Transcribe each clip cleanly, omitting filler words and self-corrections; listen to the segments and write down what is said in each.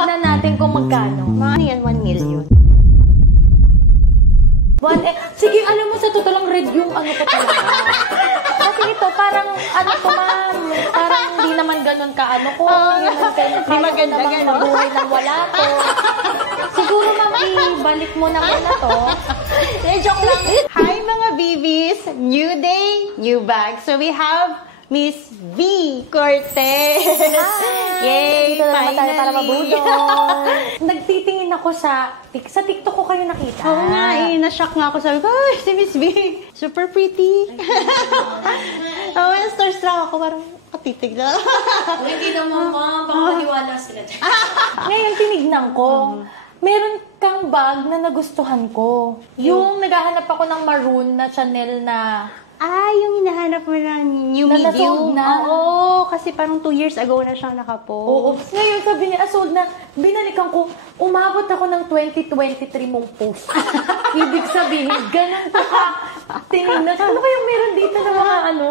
Tignan natin kung magkano. Mga yan, 1 million. Sige, alam mo, sa totoo lang red yung ano ko talaga. Kasi ito, parang, ano to ma'am, parang hindi naman ganun ka, ano ko, Hindi maganda ganun. Mabuhay nang wala to. Siguro ma'am, ibalik mo na muna to. Joke lang. Hi mga BBs! New day, new bag. So we have Miss V. Cortez. Yay! Dito naman tayo para Finally. mabudol. Nagtitingin ako sa TikTok ko kayo nakita. Oo nga na-shock nga ako. Sabi ko, ay, si Miss V. Super pretty. Oo, starstruck ako. Parang katitig na. Hindi naman ma'am, baka maniwala sila. Ngayon, tinignan ko. Meron kang bag na nagustuhan ko. Yung naghahanap ako ng maroon na Chanel na... Yung hinahanap mo ng new Na medium. nasold na. Oo, kasi parang 2 years ago na siyang nakapost. Oo. Ngayon, sabi niya, sold na. Binalikan ko, umabot ako ng 2023 mong post. Ibig sabihin, ganun ko ka. Tinignan. Ano kayong meron dito na mga ano?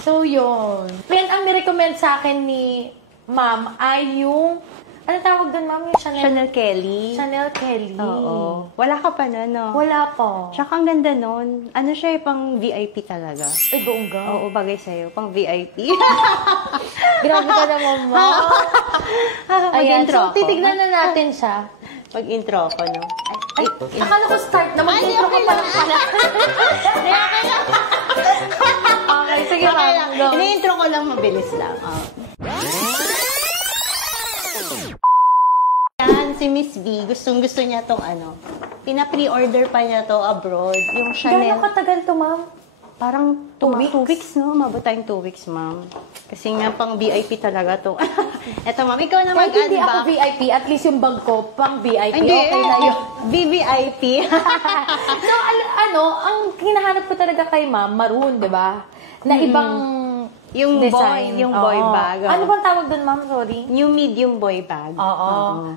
So, yun. Then, ang nirecommend sa akin ni ma'am ay yung... Ano tawag doon, ma'am? Yung Chanel Kelly. Chanel Kelly. Oo. Wala ka pa na, no? Wala pa. Tsaka ang ganda nun. Ano siya, pang VIP talaga. Ay, buongga. Oo, bagay sa'yo. Pang VIP. Grabe ka naman, ma'am. Ayan, Mag-intro so titignan na natin siya. Mag-intro ko, no? Ay, akala ko start na. Mag-intro ko pa lang pala. Okay, sige, ma'am. Go. Ini-intro ko lang, mabilis lang. Yan, si Miss B, gustong-gusto niya tong ano. Pina-pre-order pa niya to abroad. Yung Chanel. Gano'ng katagal to, ma'am? Parang 2 weeks, no? Mabot tayong 2 weeks, ma'am. Kasi nga pang VIP talaga to. Eto, ma'am, ikaw na Kahit hindi ako mag-unbox. VIP, at least yung bag ko, pang VIP, Hindi, okay na yun. VVIP. So, ang hinahanap ko talaga kay ma'am, maroon, di ba? Na ibang Yung design. boy, yung boy Oo. bag. Ano bang tawag doon, ma'am? Sorry. New medium boy bag. Oo.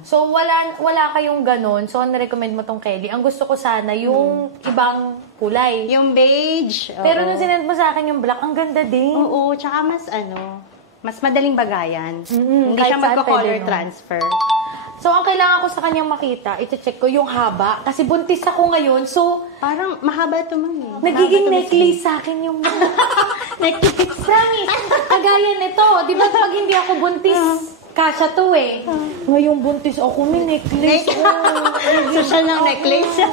So, wala kayong ganun. So, ang recommend mo tong Kelly. Ang gusto ko sana, yung ibang kulay. Yung beige. Pero oo. nung sinend mo sa akin yung black, ang ganda din. Oo, tsaka mas madaling bagayan. Hindi kahit siya saan magko-color pwede, no? transfer. So, ang kailangan ko sa kanyang makita, iti-check ko yung haba. Kasi buntis ako ngayon. So, Parang mahaba ito, ma'am. nagiging necklace sa akin yung necklace. Promise. Kagaya nito. Di ba pag hindi ako buntis, kasha to eh. Ngayong buntis ako, may necklace. Social ng necklace.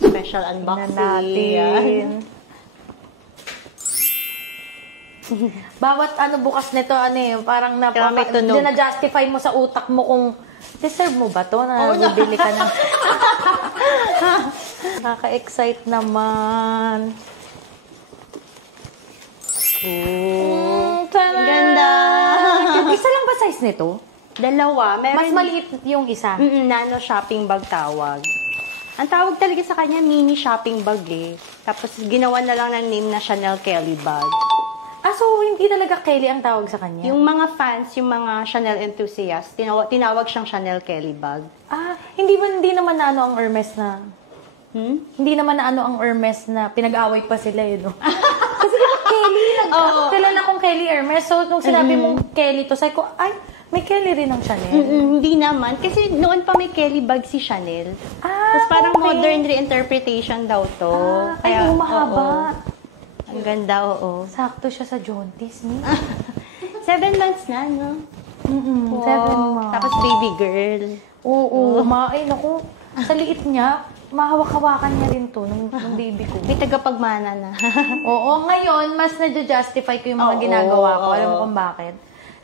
Special unboxing. natin. Bawat bukas nito, parang May tunog. na-justify mo sa utak mo kung deserve mo ba to na bibili ka ng... Nakaka-excite naman. Ganda. Isa lang ba size nito? Dalawa. Mas maliit yung isa. Nano shopping bag tawag. Ang tawag talaga sa kanya, mini shopping bag eh. Tapos ginawa na lang ng name na Chanel Kelly bag. So hindi talaga Kelly ang tawag sa kanya? Yung mga fans, yung mga Chanel enthusiasts, tinawag siyang Chanel Kelly bag. Hindi naman na ang Hermes na... Hindi naman na ang Hermes na pinag-away pa sila no? Kasi diba Kelly, kilala kong Kelly Hermes. So nung sinabi mong Kelly to, sabi ko, ay, may Kelly rin ang Chanel. Hindi naman. Kasi noon pa may Kelly bag si Chanel. Tapos parang modern reinterpretation daw to. Kaya, mahaba. Ang ganda, oo. Sakto siya sa jaunties, ni. 7 months na, no? 7 months. Tapos baby girl. Oo. Ay, naku. Sa liit niya, mahawak-hawakan niya rin to nung baby ko. May tagapagmana na. Oo, ngayon, mas na-justify ko yung mga ginagawa ko. Alam mo kung bakit?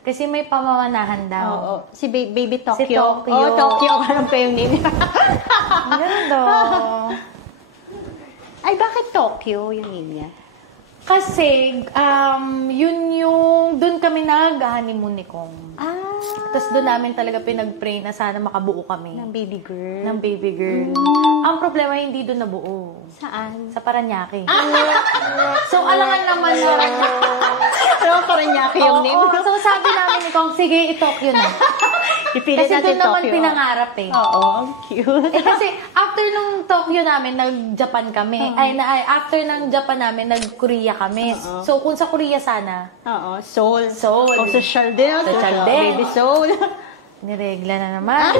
Kasi may pamamanahan daw. Oo. Si Baby Tokyo. Si Tokyo. Oh, Tokyo. Alam ko yung name. Ang ganda. Ay, bakit Tokyo yung name niya? Kasi, doon kami nag-honeymoon ni Kong. Tapos doon namin talaga pinag-pray na sana makabuo kami. Ng baby girl. Ng baby girl. Ang problema, hindi doon nabuo. Saan? Sa Paranaque. So, alangan naman na. Pero parang niya yung name. So, sabi namin ni Kong, sige, i-Tokyo na. Ipilit Kasi natin doon naman Tokyo. pinangarap eh. Oo, ang cute. Kasi after nung Tokyo namin, nag-Japan kami. After ng Japan namin, nag-Korea kami. So, kung sa Korea sana. Oo, Seoul. Seoul. O, social din. Social din. Baby Seoul. niregla na naman.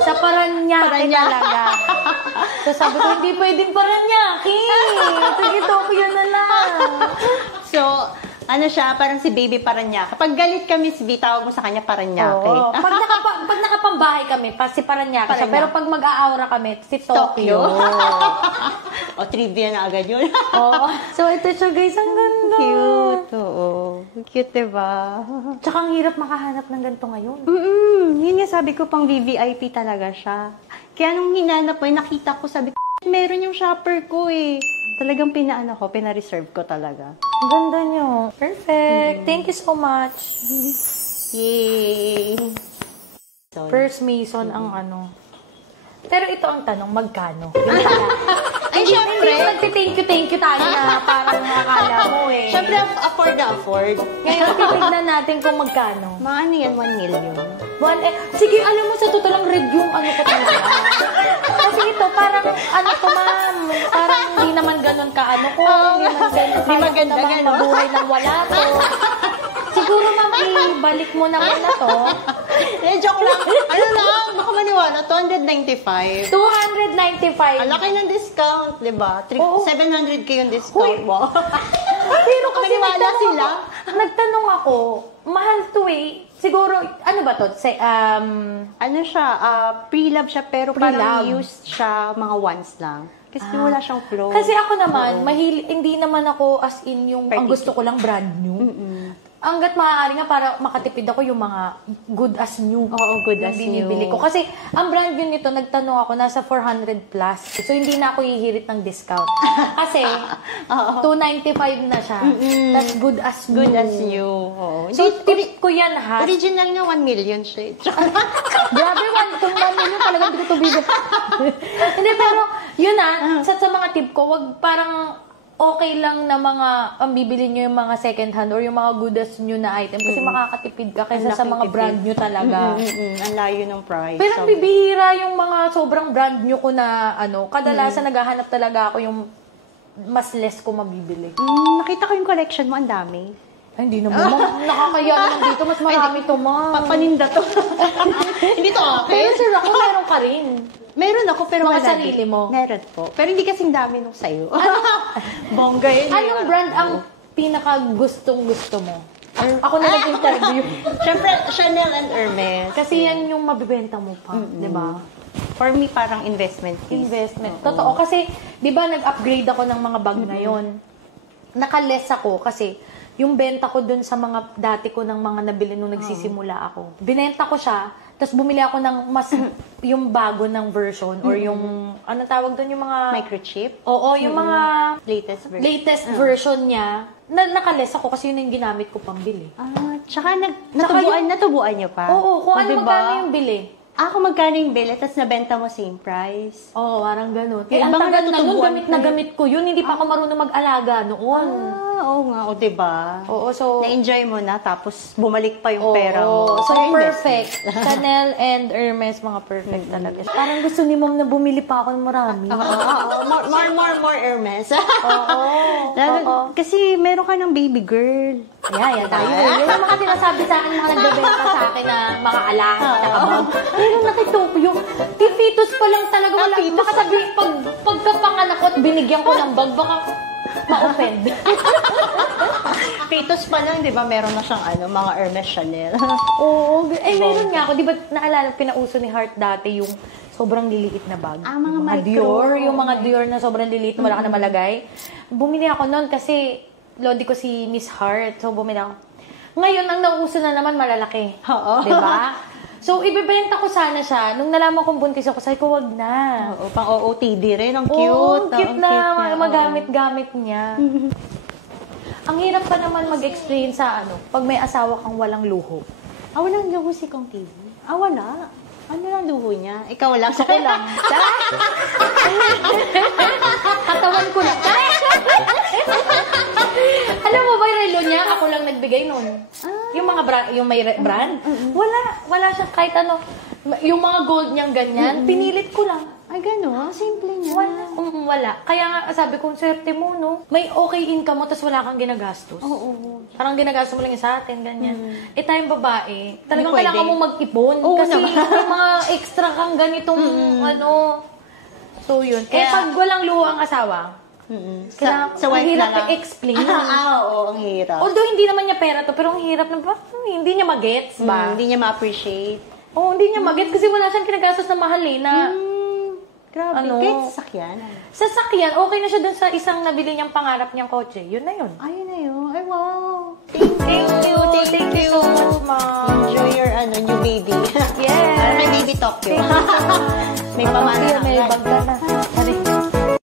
Sa Paranaque talaga. So sabi ko, hindi pwedeng Paranaque. Sige, Tokyo na lang. So, ano siya, parang si baby Paranaque. Kapag galit ka, Miss V, tawag mo sa kanya Paranaque. Oo. Pag nakapambahay kami, si Paranaque siya. Pero pag mag-aawra kami, si Tokyo. O, trivia na agad yun. Oo. So, ito siya, guys. Ang ganda. Cute. Oo. Cute, diba? Tsaka ang hirap makahanap ng ganito ngayon. Yun nga sabi ko, pang VVIP talaga siya. Kaya nung hinanap ko, nakita ko, sabi ko, meron yung shopper ko eh. Talagang pina-reserve ko talaga. Ang ganda nyo. Perfect. Thank you so much. Yay! First Mason ang ano. Pero ito ang tanong, magkano? Yun pala. Ay, syempre. Thank you tayo na parang akala mo eh. Syempre, afford na afford. Ngayon, titignan natin kung magkano. Mga ano yan, 1 million. Sige, alam mo, sa totoo lang red yung ano ko talaga. Kasi ito, parang, ano to, ma'am, parang hindi naman ganun ka-ano ko. Hindi maganda naman ganun. mabuhay nang wala to. Siguro, ma'am, ibalik mo naman na to. Joke lang. Ano lang, baka maniwala, 295. 295. Ang laki ng discount, di ba? Oo. 700k yung discount mo. Pero kasi Maniwala sila. nagtanong ako, mahal to eh. Siguro, ano ba to? Ano siya, pre-love siya, pero Pre-love. parang used siya mga once lang. Kasi wala siyang flow. Kasi ako naman, hindi naman ako as in yung, ang gusto ko lang brand new. Hanggat maaari nga para makatipid ako yung mga good as new. Oo, good as new. Binibili ko. Kasi ang brand new nito, nagtanong ako, nasa 400 plus. So, hindi na ako hihirit ng discount. Kasi, 295 na siya. That's good as new. Good as new. Oo. So, tip ko yan ha. Original nga 1 million siya. Grabe, 1 million talaga hindi ko ito bibili. Hindi, pero yun sa mga tip ko, wag parang okay lang na mga, ang bibili nyo yung mga second hand or yung mga good as new na item kasi makakatipid ka kaysa sa mga brand new talaga. Ang layo ng price. Pero bibihira yung mga sobrang brand new ko na kadalasan naghahanap talaga ako yung mas less ko mabibili. Nakita ko yung collection mo, ang dami. Ay, hindi naman. Nakakaya naman dito. Mas marami to, ma'am. Papaninda to. Hindi to okay. Pero sure ako, meron ka rin. Meron ako, pero Mga wala sarili din. mo? Meron po. Pero hindi kasing dami nung sa'yo. Bongga yun. Anong brand ang pinaka gustong-gusto mo? Ako na nag-interview. Siyempre, Chanel and Hermes. Kasi yan yung mabibenta mo pa, di ba? For me, parang investment piece. Investment. Totoo. Kasi, di ba, nag-upgrade ako ng mga bag ngayon. Naka-less ako kasi yung benta ko dun sa mga dati ko ng mga nabili nung nagsisimula ako. Binenta ko siya, tapos bumili ako ng mas yung bago ng version or yung, anong tawag dun, yung mga... Microchip? Oo, yung mga Latest version. version niya. Naka-less ako kasi yun yung ginamit ko pambili. Tsaka natubuan niyo pa? Oo, kung ano diba? magkano yung bili. Kung magkano yung bili, tapos nabenta mo same price. Oo, parang ganun. Eh, Ang baka tagal na nun, natutubuan gamit na kayo. gamit ko yun. Hindi pa ako marunong mag-alaga noon. Oo nga, o diba? Oo, so... Na-enjoy mo na, tapos bumalik pa yung Oo, pera mo. so Kaya perfect. Chanel and Hermes, mga perfect talaga. Parang gusto ni mom na bumili pa ako ng marami. More Hermes. Oo. Kasi meron ka ng baby girl. Yan tayo. Yan ang mga sinasabi sa akin, mga nagbebenta sa akin na mga alahas. Pero nakitokyo. Fetus pa lang talaga. Wala. Baka sabihin, pagkapanganak ko at binigyan ko ng bag, baka ma-offend. Fetus pa lang, di ba, meron na siyang mga Hermes Chanel. Oo. Meron nga ako. Di ba naalala, pinauso ni Heart dati yung sobrang liliit na bag. Mga micro. Dior. Yung mga Dior na sobrang liliit, wala ka na malagay. Bumili ako noon kasi lodi ko si Miss Heart. So, bumili ako. Ngayon, ang nauso na naman malalaki. Oo. Di ba? So, ibebenta ko sana siya. Nung nalaman kong buntis ako, sabi ko, wag na. Oo, pang OOTD rin. Ang cute. Oo, cute Ang na. niya. Magamit-gamit niya. Ang hirap pa naman mag-explain sa pag may asawa kang walang luho. Walang luho si Kong TV. Wala. Ano lang luho niya? Ikaw lang. Ako lang. Katawan ko lang. Alam mo ba yung relo niya? Ako lang nagbigay nun. Yung mga yung may brand. Wala siya kahit ano. Yung mga gold niyang ganyan, pinilit ko lang. Ay, gano'n. Simple niya. Wala. Kaya nga, sabi ko, swerte mo, no? May okay income mo, tapos wala kang ginagastos. Oo. Parang ginagastos mo lang sa atin, ganyan. Eh, tayong babae, talagang Hindi kailangan pwede. mo mag-ipon. Oo Kasi naman. may mga extra kang ganitong, ano. So, yun. Eh, Kaya- pag walang luho ang asawa, kailangan, Sa ang wife hirap na lang. i-explain. Oo, ang hirap. Although, hindi naman niya pera to, pero ang hirap na ba? Hindi niya magets ba? Hindi niya ma-appreciate. Oo, hindi niya magets kasi wala siyang kinagastos na mahal eh, na Grabe. Ano? Kahit sasakyan. sasakyan, okay na siya dun sa isang nabili niyang pangarap niyang kotse. Yun na yun. Ayun na yun. Ay, wow. Thank you so much, Ma'am. Enjoy your new baby. Yes. May baby talk yun. May pamana. May bag ka na.